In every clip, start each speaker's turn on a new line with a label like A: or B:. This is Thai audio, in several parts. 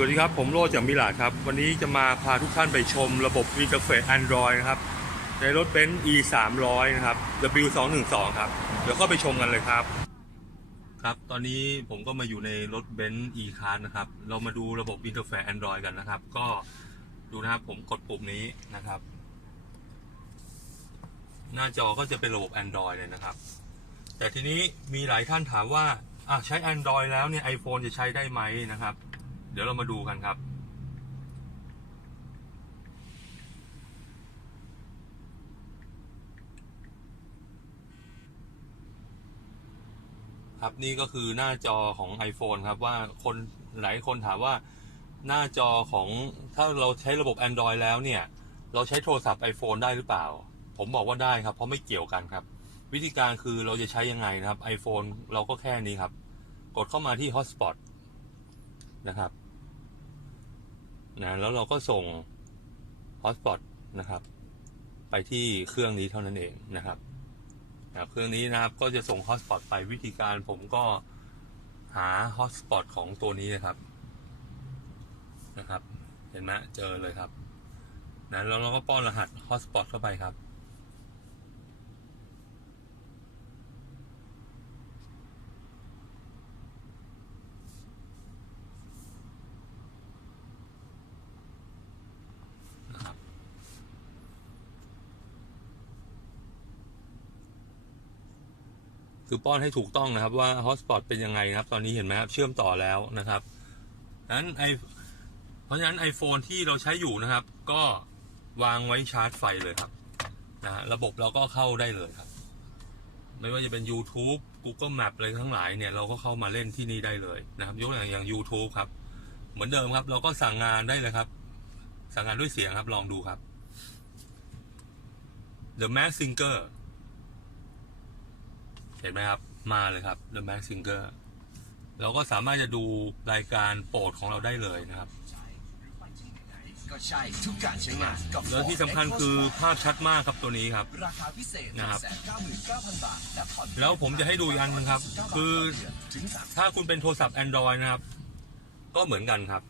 A: สวัสดีครับ ผมโรจจากมิลาดครับ วันนี้จะมาพาทุกท่านไปชมระบบอินเทอร์เฟซ Android นะครับ ในรถเบนซ์ E 3 0 0นะครับ W 2 1 2ครับ เดี๋ยวเข้าไปชมกันเลยครับ ครับ ตอนนี้ผมก็มาอยู่ในรถเบนซ์ E Class นะครับ เรามาดูระบบอินเทอร์เฟซ Android กันนะครับ ก็ดูนะครับผมกดปุ่มนี้นะครับ หน้าจอก็จะเป็นระบบ Android เลยนะครับ แต่ทีนี้มีหลายท่านถามว่าใช้ Android แล้วเนี่ย iPhone จะใช้ได้ไหมนะครับ ดี๋ยวเรามาดูกันครับ ครับนี่ก็คือหน้าจอของ iPhone ครับว่าคนหลายคนถามว่าหน้าจอของถ้าเราใช้ระบบ Android แล้วเนี่ย เราใช้โทรศัพท์ iPhone ได้หรือเปล่า ผมบอกว่าได้ครับ เพราะไม่เกี่ยวกันครับ วิธีการคือเราจะใช้ยังไงนะครับ iPhone เราก็แค่นี้ครับ กดเข้ามาที่ Hotspot นะครับ นะแล้วเราก็ส่ง Hotspot นะครับ ไปที่เครื่องนี้เท่านั้นเองนะครับนะเครื่องนี้นะครับก็จะส่ง Hotspot ไปวิธีการผมก็หา Hotspot ของตัวนี้นะครับนะครับ เห็นไหมเจอเลยครับนะแล้วเราก็ป้อนรหัส Hotspot เข้าไปครับนะครับ คือป้อนให้ถูกต้องนะครับว่า Hotspot เป็นยังไงนะครับ ตอนนี้เห็นไหมครับเชื่อมต่อแล้วนะครับนั้นไอเพราะฉะนั้น iPhone ที่เราใช้อยู่นะครับ ก็วางไว้ชาร์จไฟเลยครับนะฮะระบบเราก็เข้าได้เลยครับ ไม่ว่าจะเป็น YouTube Google Map อะไรทั้งหลายเนี่ยเราก็เข้ามาเล่นที่นี่ได้เลยนะครับ ยกตัวอย่างอย่าง YouTube ครับ เหมือนเดิมครับ เราก็สั่งงานได้เลยครับ สั่งงานด้วยเสียงครับลองดูครับ The Mask Singer เห็นไหมครับ มาเลยครับ The Mask Singer เราก็สามารถจะดูรายการโปรดของเราได้เลยนะครับ
B: ก็ใช่ทุกการใช้งานกับ
A: แล้วที่สำคัญคือภาพชัดมากครับตัวนี้ครับ
B: ราคาพิเศษ
A: นะครับ
B: 199,000บาทและผ่อน
A: แล้วผมจะให้ดูอีกอันหนึงครับ คือ
B: ถึง
A: ถ้าคุณเป็นโทรศัพท์ Android นะครับ ก็เหมือนกันครับ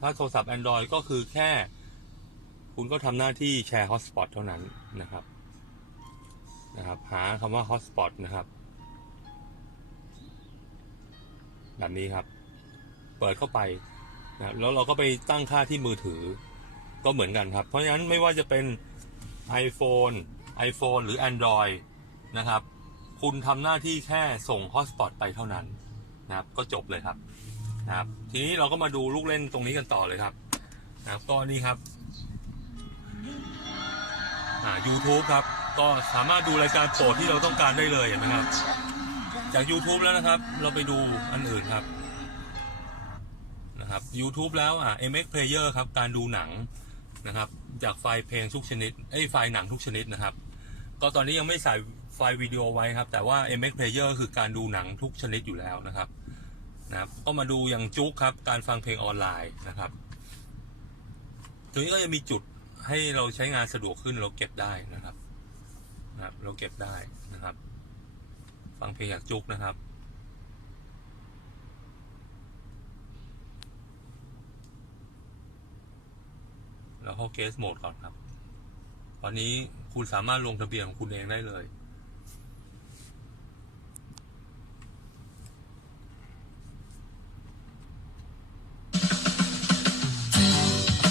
A: ถ้าโทรศัพท์ Android ก็คือแค่ คุณก็ทำหน้าที่แชร์ Hotspot เท่านั้นนะครับ นะครับ หาคำว่า Hotspot นะครับ แบบนี้ครับ เปิดเข้าไปนะแล้วเราก็ไปตั้งค่าที่มือถือ ก็เหมือนกันครับ เพราะฉะนั้นไม่ว่าจะเป็น iPhone iPhone หรือ Android นะครับ คุณทำหน้าที่แค่ส่ง Hotspot ไปเท่านั้นนะครับ ก็จบเลยครับนะครับ ทีนี้เราก็มาดูลูกเล่นตรงนี้กันต่อเลยครับนะครับก็นี่ครับอ่า YouTube ครับ ก็สามารถดูรายการโปรดที่เราต้องการได้เลยเห็นไหมครับ จาก YouTube แล้วนะครับ เราไปดูอันอื่นครับนะครับ YouTube แล้วอ่า MX Player ครับ การดูหนังนะครับ จากไฟล์เพลงทุกชนิดไอ้ไฟล์หนังทุกชนิดนะครับ ก็ตอนนี้ยังไม่ใส่ไฟล์วิดีโอไว้ครับ แต่ว่า MX Player คือการดูหนังทุกชนิดอยู่แล้วนะครับนะครับ ก็มาดูอย่างจุกครับ การฟังเพลงออนไลน์นะครับตรงนี้ก็จะมีจุดให้เราใช้งานสะดวกขึ้นเราเก็บได้นะครับ นะครับเราเก็บได้นะครับ ฟังเพลงจากจุกนะครับแล้วเข้าเกสโหมดก่อนครับ ตอนนี้คุณสามารถลงทะเบียนของคุณเองได้เลย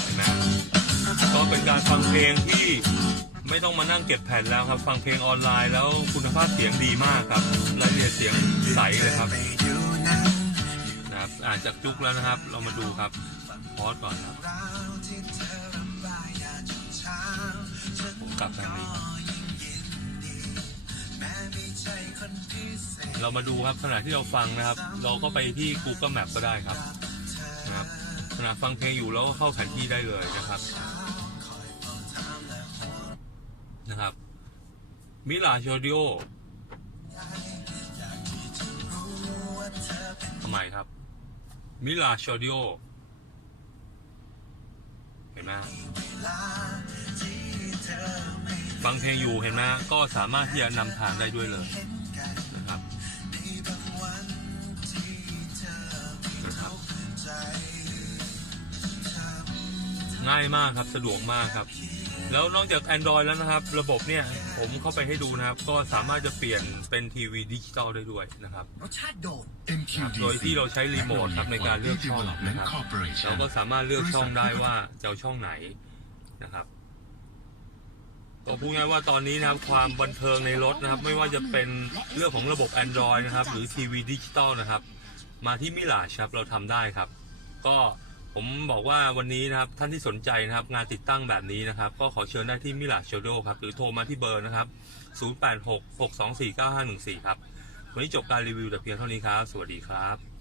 A: เห็นไหมก็เป็นการฟังเพลงที่ ไม่ต้องมานั่งเก็บแผ่นแล้วครับ ฟังเพลงออนไลน์แล้วคุณภาพเสียงดีมากครับรายละเอียดเสียงใสเลยครับนะครับอ่านจากจุกแล้วนะครับ เรามาดูครับพอสก่อนครับผมกลับทางนี้เรามาดูครับขณะที่เราฟังนะครับ เราก็ไปที่ Google Map ก็ได้ครับนะครับขณะฟังเพลงอยู่แล้วก็เข้าแผนที่ได้เลยนะครับ นะครับมิลาโชดิโอทำไมครับมิลาโชดิโอเห็นไหมฟังเพลงอยู่เห็นไหมก็สามารถที่จะนำทางได้ด้วยเลยนะครับนะครับง่ายมากครับสะดวกมากครับ แล้วนอกจาก Android แล้วนะครับ ระบบเนี่ยผมเข้าไปให้ดูนะครับ ก็สามารถจะเปลี่ยนเป็นทีวีดิจิตอลได้ด้วยนะครับ
B: รสชาติโดด
C: MQDC
A: โดยที่เราใช้รีโมทครับในการเลือกช่องนะครับ
C: Corporation
A: เราก็สามารถเลือกช่องได้ว่าจะเอาช่องไหนนะครับก็พูดง่ายว่าตอนนี้นะครับความบันเทิงในรถนะครับ ไม่ว่าจะเป็นเรื่องของระบบ Android นะครับ หรือทีวีดิจิตอลนะครับ มาที่มิลาชครับเราทำได้ครับ ก็ ผมบอกว่าวันนี้นะครับท่านที่สนใจนะครับ งานติดตั้งแบบนี้นะครับ ก็ขอเชิญได้ที่มิลาชโชโดครับ หรือโทรมาที่เบอร์นะครับ 0866249514 ครับ วันนี้จบการรีวิวแต่เพียงเท่านี้ครับ สวัสดีครับ